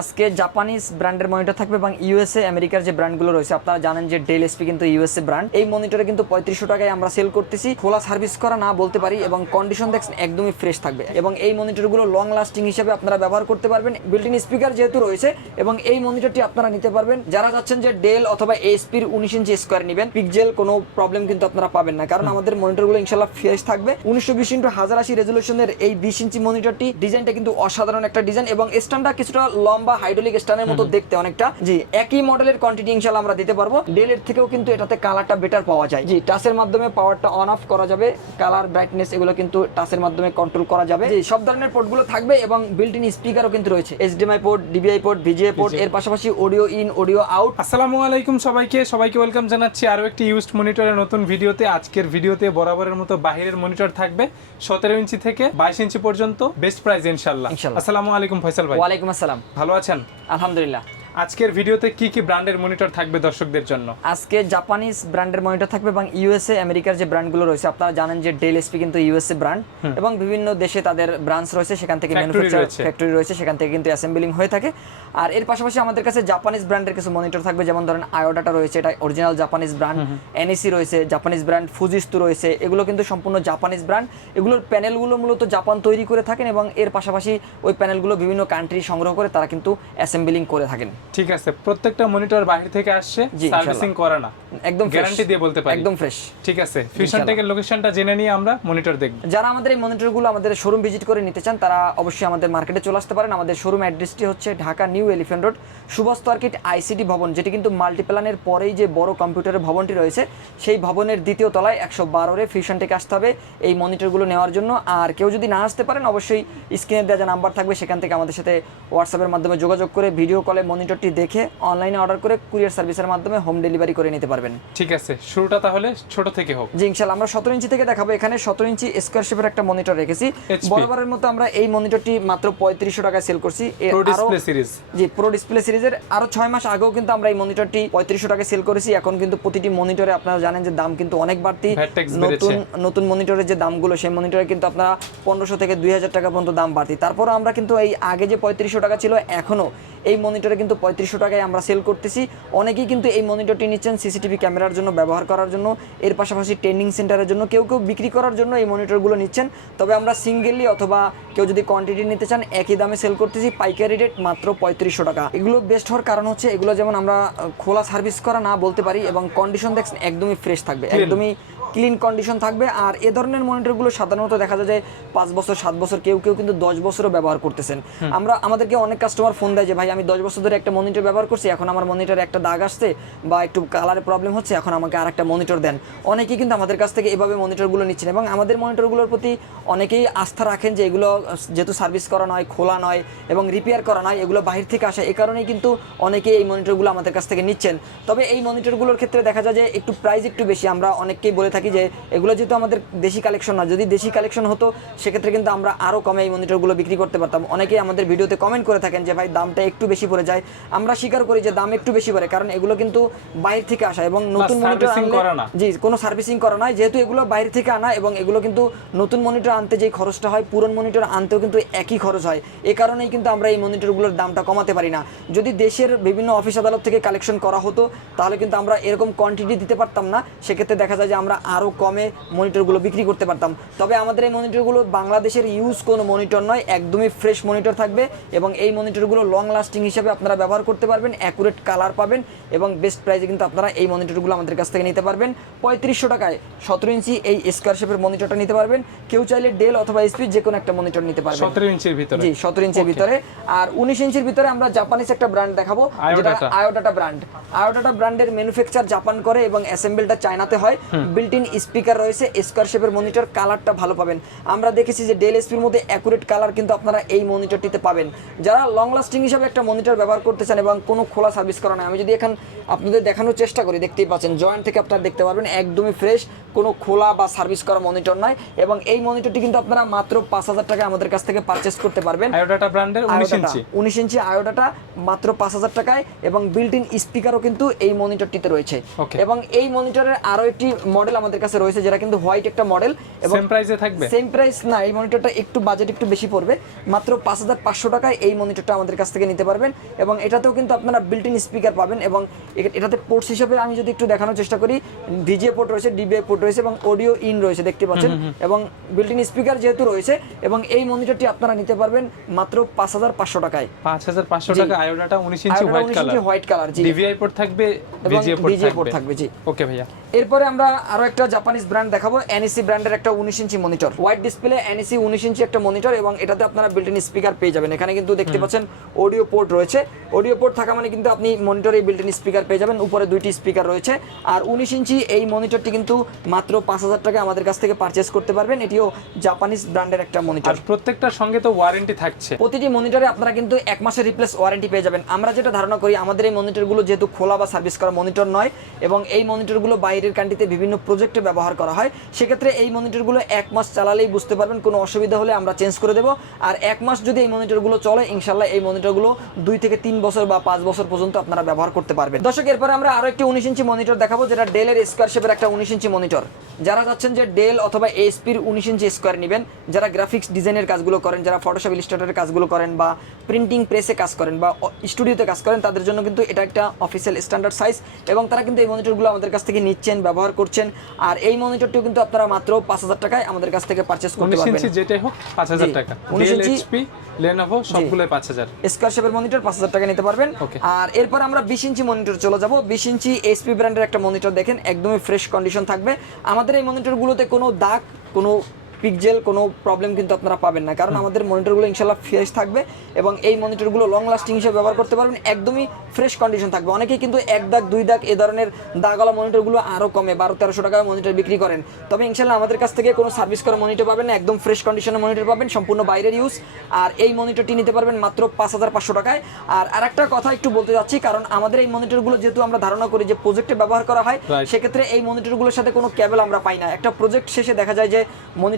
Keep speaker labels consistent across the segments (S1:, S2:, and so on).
S1: আজকে জাপানিজ ব্র্যান্ডের মনিটর থাকবে এবং ইউএসএ আমেরিকার যে ব্র্যান্ডগুলো রয়েছে আপনারা জানেন যে ডেল এসপি কিন্তু ইউএসএ ব্র্যান্ড। এই মনিটরে কিন্তু পঁয়ত্রিশশো টাকায় আমরা সেল করতেছি। খোলা সার্ভিস করা না বলতে পারি এবং কন্ডিশন দেখছেন একদমই ফ্রেশ থাকবে। এবং এই মনিটরগুলো লং লাস্টিং হিসেবে আপনারা ব্যবহার করতে পারবেন। বিল্টিন স্পিকার যেহেতু রয়েছে এবং এই মনিটরটি আপনারা নিতে পারবেন। যারা যাচ্ছেন যে ডেল অথবা এসপির উনিশ ইঞ্চি স্কোয়ার নেবেন পিকজেল কোনো প্রবলেম কিন্তু আপনারা পাবেন না। কারণ আমাদের মনিটরগুলো ইনশাল্লাহ ফ্রেশ থাকবে। উনিশশো বিশ ইন্টু হাজার আশি রেজলিউশনের এই বিশ ইঞ্চি মনিটরটি ডিজাইনটা কিন্তু অসাধারণ একটা ডিজাইন এবং স্ট্যান্ডটা কিছুটা লম্বা হাইড্রোলিক স্ট্যান্ডের মতো দেখতে অনেকটা। জি একই মডেলের কোয়ান্টিটি ইনশাল্লাহ আমরা দিতে পারব। ডেলের থেকেও কিন্তু এটাতে কালারটা বেটার পাওয়া যায়। জি টাচের মাধ্যমে পাওয়ারটা অন অফ করা যাবে। কালার ব্রাইটনেস এগুলো কিন্তু টাচের মাধ্যমে কন্ট্রোল করা যাবে। জি সব ধরনের পোর্টগুলো থাকবে এবং বিল্ট ইন স্পিকারও কিন্তু রয়েছে। HDMI port DVI port VGA port এর পাশাপাশি অডিও ইন অডিও আউট
S2: আসসালামু আলাইকুম সবাইকে। সবাইকে ওয়েলকাম জানাচ্ছি আরও একটি ইউজড মনিটরের নতুন ভিডিওতে আজকের ভিডিওতে বরাবরের মতো বাহিরের মনিটর থাকবে। সতেরো ইঞ্চি থেকে বাইশ ইঞ্চি পর্যন্ত। বেস্ট প্রাইস ইনশাল্লাহ। আসসালামু আলাইকুম ফয়সাল ভাই।
S1: ওয়ালাইকুম আসসালাম।
S2: ভালো আছেন?
S1: আলহামদুলিল্লাহ।
S2: আজকের ভিডিওতে কি কি ব্র্যান্ডের মনিটর থাকবে দর্শকদের জন্য?
S1: আজকে জাপানিজ ব্র্যান্ডের মনিটর থাকবে এবং ইউএসএ আমেরিকার যে ব্র্যান্ডগুলো রয়েছে আপনারা জানেন যে ডেল এসপি কিন্তু ইউএসএ ব্র্যান্ড এবং বিভিন্ন দেশে তাদের ব্রাঞ্চ রয়েছে সেখান থেকে ম্যানুফ্যাকচার ফ্যাক্টরি রয়েছে। সেখান থেকে কিন্তু অ্যাসেম্বলিং হয়ে থাকে। আর এর পাশাপাশি আমাদের কাছে জাপানিজ ব্র্যান্ডের কিছু মনিটর থাকবে যেমন ধরেন আয়োডাটা রয়েছে এটা অরিজিনাল জাপানিজ ব্র্যান্ড এনএসি রয়েছে জাপানিজ ব্র্যান্ড ফুজিস্তু রয়েছে এগুলো কিন্তু সম্পূর্ণ জাপানিজ ব্র্যান্ড এগুলোর প্যানেলগুলো মূলত জাপান তৈরি করে থাকেন এবং এর পাশাপাশি ওই প্যানেলগুলো বিভিন্ন কান্ট্রি সংগ্রহ করে তারা কিন্তু অ্যাসেম্বলিং করে থাকেন।
S2: ঠিক আছে প্রত্যেকটা মনিটর বাহির থেকে আসছে সার্ভিসিং করে না।
S1: একদম
S2: গ্যারান্টি দিয়ে বলতে পারি।
S1: একদম ফ্রেশ
S2: ঠিক আছে ফিউশন টেকের লোকেশনটা জেনে নিয়ে আমরা মনিটর দেখব।
S1: যারা আমাদের এই মনিটরগুলো আমাদের শোরুম ভিজিট করে নিতে চান তারা অবশ্যই আমাদের মার্কেটে চলে আসতে পারেন। আমাদের শোরুম অ্যাড্রেসটি হচ্ছে Dhaka New Elephant Road Subhash Market ICT Bhaban যেটি কিন্তু মাল্টিপ্লানের পরেই যে বড় কম্পিউটারের ভবনটি রয়েছে সেই ভবনের দ্বিতীয় তলায় একশো বারোরে ফিউশন থেকে আসতে হবে এই মনিটরগুলো নেওয়ার জন্য। আর কেউ যদি না আসতে পারেন অবশ্যই স্ক্রিনে দেওয়া যে নাম্বার থাকবে সেখান থেকে আমাদের সাথে হোয়াটসঅ্যাপের মাধ্যমে যোগাযোগ করে ভিডিও কলে মনিটরটি দেখে অনলাইনে অর্ডার করে কুরিয়ার সার্ভিসের মাধ্যমে হোম ডেলিভারি করে নিতে পারবেন।
S2: ঠিক আছে শুরুটা তাহলে ছোট থেকে হোক।
S1: জি ইনশাল্লাহ আমরা সতেরো ইঞ্চি থেকে দেখাবো। এখানে সতেরো ইঞ্চি স্কোয়ার শেপের একটা মনিটর রেখেছি। বরাবরের মতো আমরা এই মনিটরটি মাত্র পঁয়ত্রিশশো টাকায় সেল করছি।
S2: সিরিজ
S1: জি প্রো ডিসপ্লে সিরিজের আরও ছয় মাস আগেও কিন্তু আমরা এই মনিটরটি পঁয়ত্রিশশো টাকায় সেল করেছি। এখন কিন্তু প্রতিটি মনিটরে আপনারা জানেন যে দাম কিন্তু অনেক বাড়তি। নতুন নতুন মনিটরের যে দামগুলো সেই মনিটরে কিন্তু আপনারা পনেরোশো থেকে দুই হাজার টাকা পর্যন্ত দাম বাড়তি। তারপরও আমরা কিন্তু এই আগে যে পঁয়ত্রিশশো টাকা ছিল এখনও এই মনিটরে কিন্তু পঁয়ত্রিশশো টাকায় আমরা সেল করতেছি। অনেকেই কিন্তু এই মনিটরটি নিচ্ছেন সিসিটিভি ক্যামেরার জন্য ব্যবহার করার জন্য এর পাশাপাশি ট্রেনিং সেন্টারের জন্য কেউ কেউ বিক্রি করার জন্য এই মনিটরগুলো নিচ্ছেন। তবে আমরা সিঙ্গেলি অথবা কেউ যদি কোয়ান্টিটি নিতে চান একই দামে সেল করতেছি পাইকারি রেট মাত্র পঁয়ত্রিশশো টাকা। এগুলো বেস্ট হওয়ার কারণ হচ্ছে এগুলো যেমন আমরা খোলা সার্ভিস করা না বলতে পারি এবং কন্ডিশন দেখছেন একদমই ফ্রেশ থাকবে। একদমই ক্লিন কন্ডিশন থাকবে। আর এ ধরনের মনিটরগুলো সাধারণত দেখা যায় যে পাঁচ বছর সাত বছর কেউ কেউ কিন্তু দশ বছরও ব্যবহার করতেছেন। আমরা আমাদেরকে অনেক কাস্টমার ফোন দেয় যে ভাই আমি দশ বছর ধরে একটা মনিটর ব্যবহার করছি এখন আমার মনিটরে একটা দাগ আসছে বা একটু কালারের প্রবলেম হচ্ছে এখন আমাকে আর একটা মনিটর দেন। অনেকেই কিন্তু আমাদের কাছ থেকে এভাবে মনিটরগুলো নিচ্ছেন এবং আমাদের মনিটরগুলোর প্রতি অনেকেই আস্থা রাখেন যে এগুলো যেহেতু সার্ভিস করা নয় খোলা নয় এবং রিপেয়ার করা নয় এগুলো বাহির থেকে আসে। এই কারণেই কিন্তু অনেকেই এই মনিটরগুলো আমাদের কাছ থেকে নিচ্ছেন। তবে এই মনিটরগুলোর ক্ষেত্রে দেখা যায় যে একটু প্রাইস একটু বেশি। আমরা অনেককেই বলে থাকি যে এগুলো যেহেতু আমাদের দেশি কালেকশন না যদি দেশি কালেকশন হতো সেক্ষেত্রে কিন্তু আমরা আরও কমে এই মনিটরগুলো বিক্রি করতে পারতাম। অনেকেই আমাদের ভিডিওতে কমেন্ট করে থাকেন যে ভাই দামটা একটু বেশি পড়ে যায়। আমরা স্বীকার করি যে দাম একটু বেশি পড়ে কারণ এগুলো কিন্তু বাইরে থেকে আসা এবং নতুন মনিটর
S2: না।
S1: জি কোনো সার্ভিসিং করা নয় যেহেতু এগুলো বাইরে থেকে আনা এবং এগুলো কিন্তু নতুন মনিটর আনতে যেই খরচটা হয় পুরন মনিটর আনতেও কিন্তু একই খরচ হয়। এ কারণেই কিন্তু আমরা এই মনিটরগুলোর দামটা কমাতে পারি না। যদি দেশের বিভিন্ন অফিস আদালত থেকে কালেকশন করা হতো তাহলে কিন্তু আমরা এরকম কোয়ান্টিটি দিতে পারতাম না। সেক্ষেত্রে দেখা যায় যে আমরা আরও কমে মনিটরগুলো বিক্রি করতে পারতাম। তবে আমাদের এই মনিটরগুলো বাংলাদেশের ইউজ কোনো মনিটর নয় একদমই ফ্রেশ মনিটর থাকবে এবং এই মনিটরগুলো লং লাস্টিং হিসেবে আপনারা ব্যবহার করতে পারবেন অ্যাকুরেট কালার পাবেন এবং বেস্ট প্রাইসে কিন্তু আপনারা এই মনিটরগুলো আমাদের কাছ থেকে নিতে পারবেন। পঁয়ত্রিশশো টাকায় সতেরো ইঞ্চি এই স্কোয়ার শেপের মনিটরটা নিতে পারবেন। কেউ চাইলে ডেল অথবা এসপি যে কোনো একটা মনিটর নিতে পারবেন।
S2: সতেরো ইঞ্চির ভিতরে।
S1: জি সতেরো ইঞ্চির ভিতরে। আর উনিশ ইঞ্চির ভিতরে আমরা জাপানিজ একটা ব্র্যান্ড দেখাবো যেটা। আয়োডাটা ব্র্যান্ড আয়োডাটা ব্র্যান্ডের ম্যানুফ্যাকচার জাপান করে এবং অ্যাসেম্বলটা চায়নাতে হয়। বিল্ট ইন স্পিকার রয়েছে স্কোয়ার শেপের মনিটর কালারটা ভালো পাবেন। আমরা দেখেছি যে ডেল এসপির মধ্যে অ্যাকুরেট কালার কিন্তু আপনারা এই মনিটরটিতে পাবেন। যারা লং লাস্টিং হিসাবে একটা মনিটর ব্যবহার করতে চান এবং কোনো খোলা সার্ভিস করা নয় আমি যদি এখন আপনাদের দেখানোর চেষ্টা করি দেখতেই পাচ্ছেন জয়েন্ট থেকে আপনারা দেখতে পারবেন একদমই ফ্রেশ কোনো খোলা বা সার্ভিস করা মনিটর নয় এবং এই মনিটরটি কিন্তু আপনারা মাত্র পাঁচ হাজার টাকায় আমাদের কাছ থেকে পারচেস করতে পারবেন।
S2: আয়োডাটা ব্র্যান্ডের উনিশ ইঞ্চি।
S1: উনিশ ইঞ্চি আয়োডাটা মাত্র পাঁচ হাজার টাকায় এবং বিল্ট ইন স্পিকারও কিন্তু এই মনিটরটিতে রয়েছে। এবং এই মনিটরের আরও একটি মডেল আমাদের কাছে রয়েছে যেটা কিন্তু হোয়াইট একটা মডেল এবং
S2: সেম প্রাইসে থাকবে?
S1: সেম প্রাইস না এই মনিটরটা একটু বাজেট একটু বেশি পড়বে। মাত্র পাঁচ হাজার পাঁচশো টাকায় এই মনিটরটা আমাদের কাছ থেকে নিতে পারবেন এবং এটাতেও কিন্তু আপনারা বিল্ট ইন স্পিকার পাবেন এবং এটাতে পোর্টস হিসেবে আমি যদি একটু দেখানোর চেষ্টা করি ডিজে পোর্ট রয়েছে ডিবিআই পোর্ট রয়েছে এবং অডিও ইন রয়েছে দেখতে পাচ্ছেন? এবং বিল্ট ইন স্পিকার যেহেতু রয়েছে এবং এই মনিটরটি আপনারা নিতে পারবেন মাত্র পাঁচ হাজার পাঁচশো টাকায়।
S2: পাঁচ হাজার পাঁচশো। টাকা আয়োডাটা উনিশ inch white colour
S1: white colour জি।
S2: ডিভিআই পোর্ট থাকবে
S1: এবং
S2: ভিজিএ পোর্ট থাকবে,
S1: জি।
S2: ওকে ভাইয়া।
S1: এরপরে আমরা আরও একটা জাপানিজ ব্র্যান্ড দেখাবো এনএসি ব্র্যান্ডের একটা উনিশ inch monitor white display NEC উনিশ ইঞ্চি একটা মনিটর এবং এটাতে আপনারা বিল্ট ইন স্পিকার পেয়ে যাবেন। এখানে কিন্তু দেখতে পাচ্ছেন অডিও পোর্ট রয়েছে। অডিও পোর্ট থাকা মানে কিন্তু আপনি মনিটরে বিল্ট ইন স্পিকার পেয়ে যাবেন। উপরে দুইটি স্পিকার রয়েছে। আর উনিশ ইঞ্চি এই মনিটরটি কিন্তু মাত্র পাঁচ হাজার টাকা আমাদের কাছ থেকে পারচেস করতে পারবেন। এটিও জাপানিজ ব্র্যান্ডের একটা মনিটর
S2: প্রত্যেকটার সঙ্গে তো ওয়ারেন্টি থাকছে।
S1: প্রতিটি মনিটরে আপনারা কিন্তু এক মাসের রিপ্লেস ওয়ারেন্টি পেয়ে যাবেন। আমরা যেটা ধারণা করি আমাদের এই মনিটরগুলো যেহেতু খোলা বা সার্ভিস করা মনিটর নয় এবং এই মনিটরগুলো বাইরের কান্ট্রিতে বিভিন্ন প্রজেক্টে ব্যবহার করা হয়, সেক্ষেত্রে এই মনিটরগুলো এক মাস চালালেই বুঝতে পারবেন কোনো অসুবিধা হলে আমরা চেঞ্জ করে দেবো। আর এক মাস যদি এই মনিটরগুলো চলে ইনশাল্লাহ এই মনিটরগুলো দুই থেকে তিন বছর বা পাঁচ বছর পর্যন্ত আপনারা ব্যবহার করতে পারবেন। দর্শক, এরপরে আমরা আরও একটি উনিশ ইঞ্চি মনিটর দেখাবো, যেটা ডেলের স্কোয়ার শেপের একটা উনিশ ইঞ্চি মনিটর। যারা চাচ্ছেন যে ডেল অথবা এসপির উনিশ ইঞ্চি স্কোয়ার নেবেন, যারা গ্রাফিক্স ডিজাইনের কাজগুলো করেন, যারা ফটোশপ ইলিস্ট্রেটরের কাজগুলো করেন বা প্রিন্টিং প্রেসে কাজ করেন বা স্টুডিওতে কাজ করেন, তাদের জন্য কিন্তু এটা একটা অফিসিয়াল স্ট্যান্ডার্ড সাইজ এবং তারা কিন্তু এই মনিটরগুলো আমাদের কাছ থেকে নিচ্ছেন, ব্যবহার করছেন। আর এই মনিটরটিও কিন্তু আপনারা মাত্র পাঁচ হাজার টাকায় আমাদের কাছ থেকে পারচেস করতে পারবেন।
S2: যেটাই হোক পাঁচ হাজার টাকা।
S1: 19
S2: ডেল
S1: ইঞ্চি-
S2: এইচপি লেনোভো সবগুলোই পাঁচ হাজার।
S1: স্কোয়ার শেপের মনিটর পাঁচ হাজার টাকা নিতে পারবেন। আর এরপর আমরা বিশ ইঞ্চি মনিটর চলে যাব। বিশ ইঞ্চি এসপি ব্র্যান্ডের একটা মনিটর দেখেন একদমই ফ্রেশ কন্ডিশন থাকবে। আমাদের এই মনিটরগুলোতে কোনো দাগ কোনো পিকজেল কোনো প্রবলেম কিন্তু আপনারা পাবেন না। কারণ আমাদের মনিটরগুলো ইনশাল্লাহ ফ্রেশ থাকবে এবং এই মনিটরগুলো লং লাস্টিং হিসেবে ব্যবহার করতে পারবেন। একদমই ফ্রেশ কন্ডিশন থাকবে। অনেকেই কিন্তু এক দাগ দুই দাগ এ ধরনের দাগওয়ালা মনিটরগুলো আরও কমে বারো তেরোশো টাকায় মনিটর বিক্রি করেন। তবে ইনশাল্লাহ আমাদের কাছ থেকে কোনো সার্ভিস করা মনিটর পাবেন না একদম ফ্রেশ কন্ডিশনের মনিটর পাবেন সম্পূর্ণ বাইরের ইউজ আর এই মনিটরটি নিতে পারবেন মাত্র পাঁচ হাজার পাঁচশো টাকায়। আর আরেকটা কথা একটু বলতে যাচ্ছি কারণ আমাদের এই মনিটরগুলো যেহেতু আমরা ধারণা করি যে প্রজেক্টে ব্যবহার করা হয় সেক্ষেত্রে এই মনিটরগুলোর সাথে কোনো ক্যাবেল আমরা পাই না। একটা প্রজেক্ট শেষে দেখা যায় যে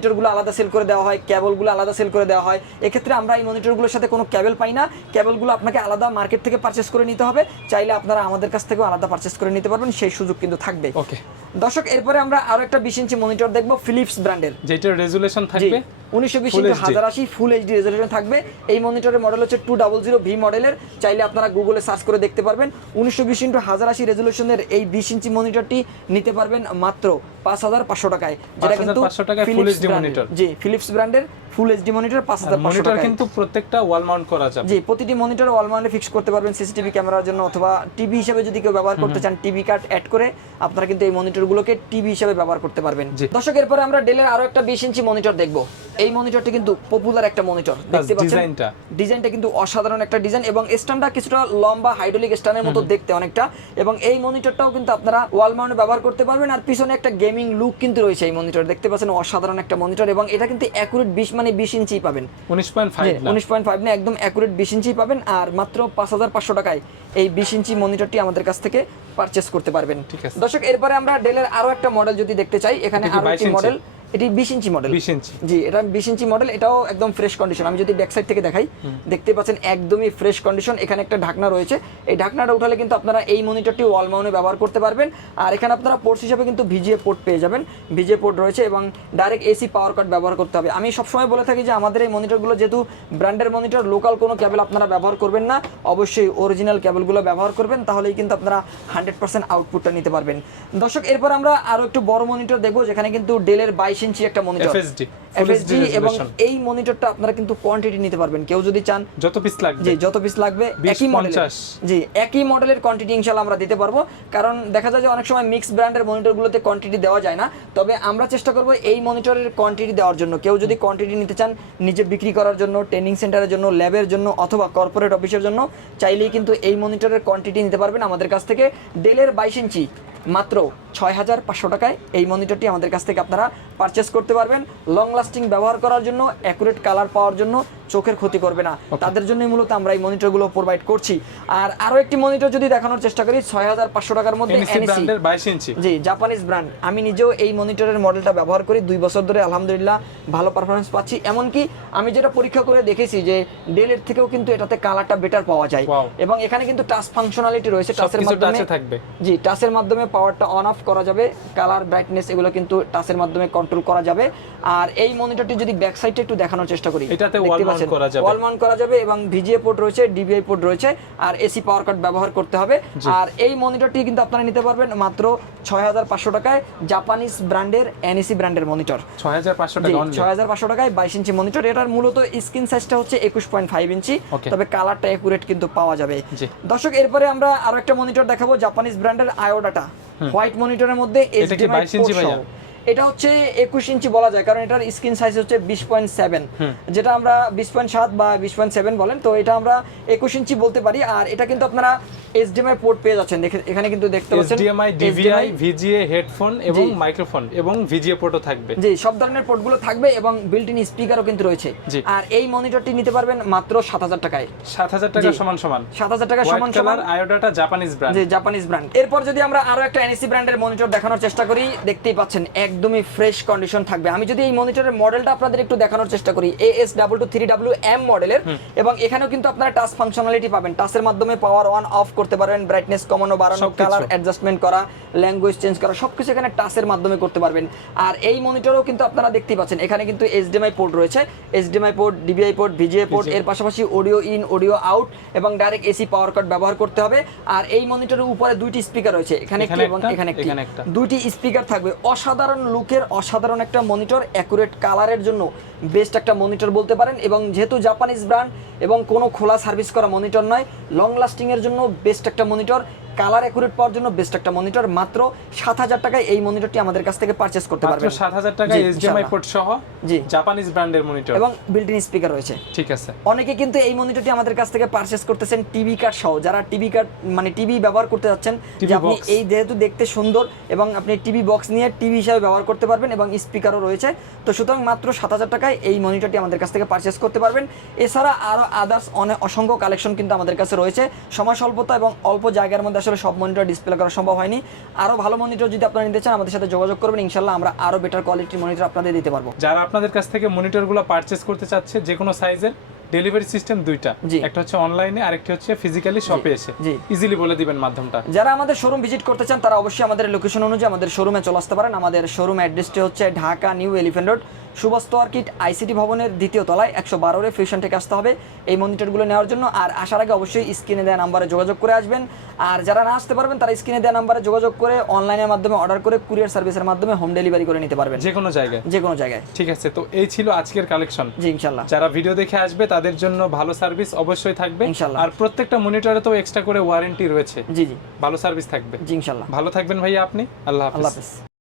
S1: মনিটরগুলো আলাদা সেল করে দেওয়া হয় ক্যাবলগুলো আলাদা সেল করে দেওয়া হয়। এক্ষেত্রে আমরা এই মনিটরগুলোর সাথে কোনো ক্যাবেল পাই না। ক্যাবলগুলো আপনাকে আলাদা মার্কেট থেকে পারচেস করে নিতে হবে। চাইলে আপনারা আমাদের কাছ থেকেও আলাদা পারচেস করে নিতে পারবেন, সেই সুযোগ কিন্তু থাকবে
S2: ওকে
S1: দর্শক এরপরে আমরা আরও একটা বিশ ইঞ্চি মনিটর দেখব ফিলিপস ব্র্যান্ডের
S2: যেটার রেজুলেশন থাকবে
S1: উনিশশো বিশ ইন্টু হাজার আশি ফুল এইচডি রেজলিউশন থাকবে। এই মনিটরের মডেল হচ্ছে টু ডাবল জিরো ভি মডেলের চাইলে আপনারা গুগলে সার্চ করে দেখতে পারবেন। উনিশশো বিশ ইন্টু হাজার আশি রেজলিউশনের এই বিশ ইঞ্চি মনিটরটি নিতে পারবেন মাত্র পাঁচ হাজার পাঁচশো টাকায়। যেটা কিন্তু
S2: 5,500 টাকায় Full
S1: Philips
S2: HD
S1: brand-এর।
S2: monitor।
S1: জি ফিলিপস ব্র্যান্ডের ফুল এইচডি মনিটর পাঁচ হাজার পাঁচশো
S2: মনিটর কিন্তু প্রত্যেকটা ওয়াল মাউন্ট করা যাবে।
S1: জি প্রতিটি মনিটর ওয়াল মাউন্টে ফিক্স করতে পারবেন সিসিটিভি ক্যামেরার জন্য অথবা টিভি হিসেবে যদি কেউ ব্যবহার করতে চান টিভি কার্ড অ্যাড করে আপনারা কিন্তু এই মনিটরগুলোকে টিভি হিসেবে ব্যবহার করতে পারবেন। দর্শক এরপরে আমরা ডেলের আরও একটা বিশ ইঞ্চি মনিটর দেখব। এই মনিটরটি কিন্তু পপুলার একটা মনিটর। দেখতে পাচ্ছেন?
S2: ডিজাইনটা।
S1: ডিজাইনটা কিন্তু অসাধারণ একটা ডিজাইন এবং স্ট্যান্ডটা কিছুটা লম্বা হাইড্রোলিক স্ট্যান্ডের মতো দেখতে অনেকটা এবং এই মনিটরটাও কিন্তু আপনারা ওয়াল মাউন্টে ব্যবহার করতে পারবেন আর পিছনে একটা গেমিং লুক কিন্তু রয়েছে এই মনিটর। দেখতে পাচ্ছেন অসাধারণ একটা মনিটর এবং এটা কিন্তু অ্যাকুরেট বিশ মানে বিশ ইঞ্চি পাবেন।
S2: উনিশ পয়েন্ট ফাইভ
S1: উনিশ পয়েন্ট ফাইভ না একদম অ্যাকুরেট বিশ ইঞ্চি পাবেন আর মাত্র পাঁচ হাজার পাঁচশো টাকায় এই বিশ ইঞ্চি মনিটরটি আমাদের কাছ থেকে পারচেস করতে পারবেন।
S2: ঠিক আছে।
S1: দর্শক এরপরে আমরা ডেলের আরও একটা মডেল যদি দেখতে চাই এখানে
S2: আরও
S1: একটি মডেল এটি বিশ ইঞ্চি মডেল
S2: বিশ ইঞ্চি।
S1: জি এটা বিশ ইঞ্চি মডেল এটাও একদম ফ্রেশ কন্ডিশন আমি যদি ব্যাক সাইড থেকে দেখাই দেখতে পাচ্ছেন একদমই ফ্রেশ কন্ডিশন এখানে একটা ঢাকনা রয়েছে। এই ঢাকনাটা উঠালে কিন্তু আপনারা এই মনিটরটি ওয়াল মাউন্টে ব্যবহার করতে পারবেন। আর এখানে আপনারা পোর্টস হিসেবে কিন্তু ভিজিএ পোর্ট পেয়ে যাবেন। ভিজিএ পোর্ট রয়েছে এবং ডাইরেক্ট এসি পাওয়ার কার্ড ব্যবহার করতে হবে। আমি সবসময় বলে থাকি যে আমাদের এই মনিটরগুলো যেহেতু ব্র্যান্ডের মনিটর লোকাল কোনো ক্যাবেল আপনারা ব্যবহার করবেন না। অবশ্যই অরিজিনাল ক্যাবেলগুলো ব্যবহার করবেন তাহলেই কিন্তু আপনারা হান্ড্রেড পার্সেন্ট আউটপুটটা নিতে পারবেন। দর্শক এরপর আমরা আরও একটু বড় মনিটর দেখব যেখানে কিন্তু ডেলের বাইশ ইঞ্চি একটা মনিটর
S2: HD
S1: এফএসডি এবং এই মনিটরটা আপনারা কিন্তু কোয়ান্টিটি নিতে পারবেন। কেউ যদি চান
S2: যত পিস লাগবে।
S1: জি যত পিস লাগবে একই মডেলের জি একই মডেলের কোয়ান্টিটি ইনশাআল্লাহ আমরা দিতে পারব। কারণ দেখা যায় যে অনেক সময় মিক্স ব্র্যান্ডের মনিটরগুলোতে কোয়ান্টিটি দেওয়া যায় না। তবে আমরা চেষ্টা করব এই মনিটরের কোয়ান্টিটি দেওয়ার জন্য। কেউ যদি কোয়ান্টিটি নিতে চান নিজে বিক্রি করার জন্য ট্রেনিং সেন্টারের জন্য ল্যাবের জন্য অথবা কর্পোরেট অফিসের জন্য চাইলেই কিন্তু এই মনিটরের কোয়ান্টিটি নিতে পারবেন আমাদের কাছ থেকে। ডেলের বাইশ ইঞ্চি। মাত্র ছয় হাজার পাঁচশো টাকায় এই মনিটরটি আমাদের কাছ থেকে আপনারা পারচেস করতে পারবেন। লং লাস্টিং ব্যবহার করার জন্য অ্যাকুরেট কালার পাওয়ার জন্য চোখের ক্ষতি করবে না। তাদের জন্যই মূলত আমরা এই মনিটরগুলো প্রোভাইড করছি। আর আরও একটি মনিটর যদি দেখানোর চেষ্টা করি ছয় হাজার পাঁচশো টাকার মধ্যে
S2: বাইশ ইঞ্চি।
S1: জি জাপানিজ ব্র্যান্ড আমি নিজেও এই মনিটরের মডেলটা ব্যবহার করি। দুই বছর ধরে আলহামদুলিল্লাহ ভালো পারফরমেন্স পাচ্ছি। এমনকি আমি যেটা পরীক্ষা করে দেখেছি যে ডেলের থেকেও কিন্তু এটাতে কালারটা বেটার পাওয়া যায়। এবং এখানে কিন্তু টাচ ফাংশনালিটি রয়েছে। টাচের মাধ্যমে
S2: থাকবে।
S1: জি টাচের মাধ্যমে পাওয়ারটা অন অফ করা যাবে। কালার ব্রাইটনেস এগুলো কিন্তু টাচের মাধ্যমে কন্ট্রোল করা যাবে। আর এই মনিটরটি যদি ব্যাক সাইডে একটু দেখানোর চেষ্টা করি।
S2: এটাতে
S1: পাচ্ছেন,
S2: করা যাবে।
S1: করা যাবে এবং ভিজিএ পোর্ট রয়েছে ডিবিআই পোর্ট রয়েছে আর এসি পাওয়ার কার্ড ব্যবহার করতে হবে। আর এই মনিটরটি কিন্তু আপনারা নিতে পারবেন মাত্র ছয় হাজার পাঁচশো টাকায় জাপানিজ ব্র্যান্ডের এনএসি ব্র্যান্ডের মনিটর
S2: ছয় হাজার পাঁচশো টাকা
S1: ছয় হাজার পাঁচশো টাকায় বাইশ ইঞ্চি মনিটর এটার মূলত স্ক্রিন সাইজটা হচ্ছে একুশ পয়েন্ট ফাইভ ইঞ্চি। তবে কালারটা একুরেট কিন্তু পাওয়া যাবে। দর্শক এরপরে আমরা আরও একটা মনিটর দেখাবো জাপানিজ ব্র্যান্ডের আয়োডাটা হোয়াইট মনিটরের মধ্যে
S2: এটা কি
S1: HDMI
S2: 22 ইঞ্চি
S1: port সহ।
S2: ভাইয়া?
S1: এটা হচ্ছে একুশ ইঞ্চি বলা যায় কারণ এটার স্ক্রিন সাইজ হচ্ছে বিশ পয়েন্ট সেভেন। যেটা আমরা বিশ পয়েন্ট সাত বা বিশ পয়েন্ট সেভেন বলেন তো এটা আমরা একুশ ইঞ্চি বলতে পারি আর এটা কিন্তু আপনারা এইচডিএমআই পোর্ট পেয়ে যাচ্ছেন। এখানে কিন্তু দেখতে পাচ্ছেন
S2: DVI,
S1: HDMI
S2: VGA হেডফোন এবং মাইক্রোফোন এবং ভিজিএ পোর্টও থাকবে।
S1: জি সব ধরনের পোর্টগুলো থাকবে এবং বিল্ট ইন স্পিকারও কিন্তু রয়েছে। আর এই মনিটরটি নিতে পারবেন মাত্র সাত হাজার টাকায়।
S2: সাত হাজার টাকা সমান সমান।
S1: সাত হাজার টাকা সমান সমান।
S2: আয়োডাটা জাপানিজ ব্র্যান্ড
S1: যে জাপানিজ ব্র্যান্ড এরপর যদি আমরা আরও একটা এনএসি ব্র্যান্ডের মনিটর দেখানোর চেষ্টা করি দেখতেই পাচ্ছেন একদমই ফ্রেশ কন্ডিশন থাকবে। আমি যদি এই মনিটরের মডেলটা আপনাদের একটু দেখানোর চেষ্টা করি A S double two three W M মডেলের এবং এখানেও কিন্তু আপনারা টাচ ফাংশনালিটি পাবেন। টাচের মাধ্যমে পাওয়ার অন অফ করতে পারবেন ব্রাইটনেস কমানো বাড়ানো কালার অ্যাডজাস্টমেন্ট করা ল্যাঙ্গুয়েজ চেঞ্জ করা সবকিছু এখানে টাচের মাধ্যমে করতে পারবেন। আর এই মনিটরও কিন্তু আপনারা দেখতেই পাচ্ছেন এখানে কিন্তু এইচডিএমআই পোর্ট রয়েছে। HDMI port DVI port VGA port এর পাশাপাশি অডিও ইন অডিও আউট এবং ডাইরেক্ট এসি পাওয়ার কার্ড ব্যবহার করতে হবে। আর এই মনিটরের উপরে দুইটি স্পিকার রয়েছে এখানে একটি এবং এখানে একটি। দুইটি স্পিকার থাকবে। অসাধারণ লুকের অসাধারণ একটা মনিটর অ্যাকুরেট কালারের জন্য বেস্ট একটা মনিটর বলতে পারেন। এবং যেহেতু জাপানিজ ব্র্যান্ড এবং কোনো খোলা সার্ভিস করা মনিটর নয় লং লাস্টিংয়ের জন্য বেস্ট একটা মনিটর। কালার অ্যাকুরেট পাওয়ার জন্য বেস্ট একটা মনিটর। মাত্র সাত হাজার টাকায় এই মনিটরটি আমাদের কাছ থেকে পারচেস করতে পারবেন।
S2: সাত হাজার টাকা এইচডিএমআই পোর্ট সহ
S1: জি।
S2: জাপানিজ ব্র্যান্ডের মনিটর
S1: এবং বিল্ট ইন স্পিকার রয়েছে।
S2: ঠিক আছে।
S1: অনেকে কিন্তু এই মনিটরটি আমাদের কাছ থেকে পারচেস করতেছেন টিভি কার্ড সহ। যারা টিভি কার্ড মানে টিভি ব্যবহার করতে যাচ্ছেন যে আপনি এই যেহেতু দেখতে সুন্দর এবং আপনি টিভি বক্স নিয়ে টিভি হিসাবে ব্যবহার করতে পারবেন এবং স্পিকারও রয়েছে। তো সুতরাং মাত্র সাত হাজার টাকায় এই মনিটরটি আমাদের কাছ থেকে পারচেস করতে পারবেন। এছাড়া আরও আদার্স অনেক অসংখ্য কালেকশন কিন্তু আমাদের কাছে রয়েছে। সময় স্বল্পতা এবং অল্প জায়গার মধ্যে আসলে সব মনিটর ডিসপ্লে করা সম্ভব হয়নি। আরও ভালো মনিটর যদি আপনারা নিতে চান আমাদের সাথে যোগাযোগ করবেন। ইনশাল্লাহ আমরা আরও বেটার কোয়ালিটির মনিটর আপনাদের দিতে পারব।
S2: যারা আপনাদের কাছ থেকে মনিটরগুলো পারচেস করতে চাচ্ছে যে কোনো সাইজের ডেলিভারি সিস্টেম দুইটা। একটা হচ্ছে অনলাইনে আরেকটি হচ্ছে ফিজিক্যালি শপে এসে। ইজিলি বলে দিবেন মাধ্যমটা।
S1: যারা আমাদের শোরুম ভিজিট করতে চান তারা অবশ্যই আমাদের লোকেশন অনুযায়ী আমাদের শোরুমে চলে আসতে পারেন। আমাদের শোরুম অ্যাড্রেসটি হচ্ছে Dhaka New Elephant Road Subastu Orchid ICT ভবনের দ্বিতীয় তলায় একশো বারোরে ফিউশন থেকে আসতে হবে। এই মনিটরগুলো নেওয়ার জন্য আর আসার আগে অবশ্যই স্ক্রিনে দেওয়া নাম্বারে যোগাযোগ করে আসবেন। আর যারা না আসতে পারবেন তারা স্ক্রিনে দেওয়া নাম্বারে যোগাযোগ করে অনলাইনের মাধ্যমে অর্ডার করে কুরিয়ার সার্ভিসের মাধ্যমে হোম ডেলিভারি করে নিতে পারবেন।
S2: যে কোনো জায়গায়।
S1: যে কোনো জায়গায়।
S2: ঠিক আছে তো এই ছিল আজকের কালেকশন
S1: জি ইনশাল্লাহ।
S2: যারা ভিডিও দেখে আসবে তাদের জন্য ভালো সার্ভিস অবশ্যই থাকবে।
S1: ইনশাল্লাহ।
S2: আর প্রত্যেকটা মনিটরে তো এক্সট্রা করে ওয়ারেন্টি রয়েছে।
S1: জি জি।
S2: ভালো সার্ভিস থাকবে।
S1: জি ইনশাল্লাহ।
S2: ভালো থাকবেন ভাইয়া আপনি। আল্লাহ
S1: হাফিজ।